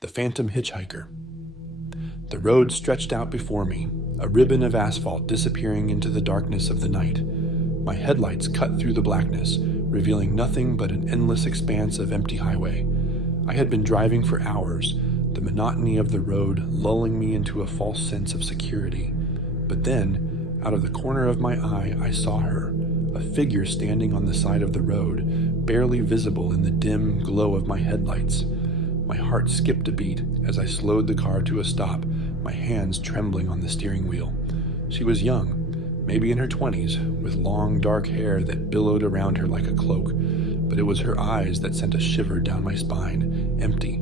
The Phantom Hitchhiker. The road stretched out before me, a ribbon of asphalt disappearing into the darkness of the night. My headlights cut through the blackness, revealing nothing but an endless expanse of empty highway. I had been driving for hours, the monotony of the road lulling me into a false sense of security. But then, out of the corner of my eye, I saw her, a figure standing on the side of the road, barely visible in the dim glow of my headlights. My heart skipped a beat as I slowed the car to a stop, my hands trembling on the steering wheel. She was young, maybe in her 20s, with long dark hair that billowed around her like a cloak, but it was her eyes that sent a shiver down my spine, empty,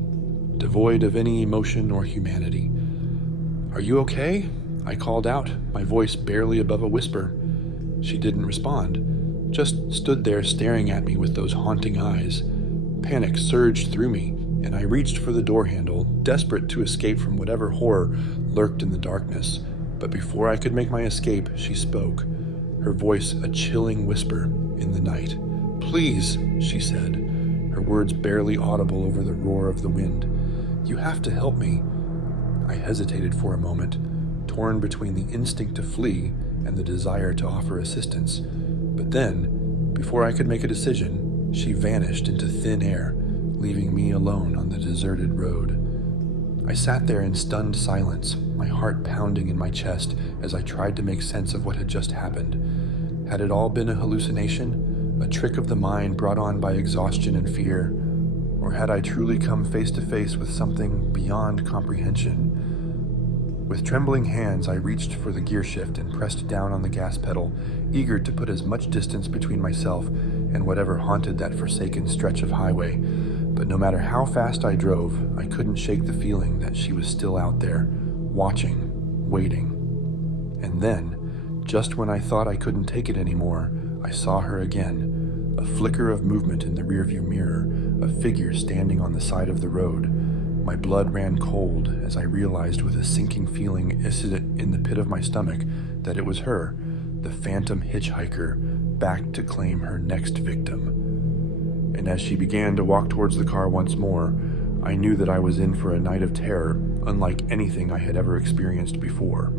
devoid of any emotion or humanity. "Are you okay?" I called out, my voice barely above a whisper. She didn't respond, just stood there staring at me with those haunting eyes. Panic surged through me, and I reached for the door handle, desperate to escape from whatever horror lurked in the darkness. But before I could make my escape, she spoke, her voice a chilling whisper in the night. "Please," she said, her words barely audible over the roar of the wind. "You have to help me." I hesitated for a moment, torn between the instinct to flee and the desire to offer assistance. But then, before I could make a decision, she vanished into thin air, leaving me alone on the deserted road. I sat there in stunned silence, my heart pounding in my chest as I tried to make sense of what had just happened. Had it all been a hallucination, a trick of the mind brought on by exhaustion and fear? Or had I truly come face to face with something beyond comprehension? With trembling hands, I reached for the gear shift and pressed down on the gas pedal, eager to put as much distance between myself and whatever haunted that forsaken stretch of highway. But no matter how fast I drove, I couldn't shake the feeling that she was still out there, watching, waiting. And then, just when I thought I couldn't take it anymore, I saw her again, a flicker of movement in the rearview mirror, a figure standing on the side of the road. My blood ran cold as I realized with a sinking feeling in the pit of my stomach that it was her, the Phantom Hitchhiker, back to claim her next victim. And as she began to walk towards the car once more, I knew that I was in for a night of terror, unlike anything I had ever experienced before.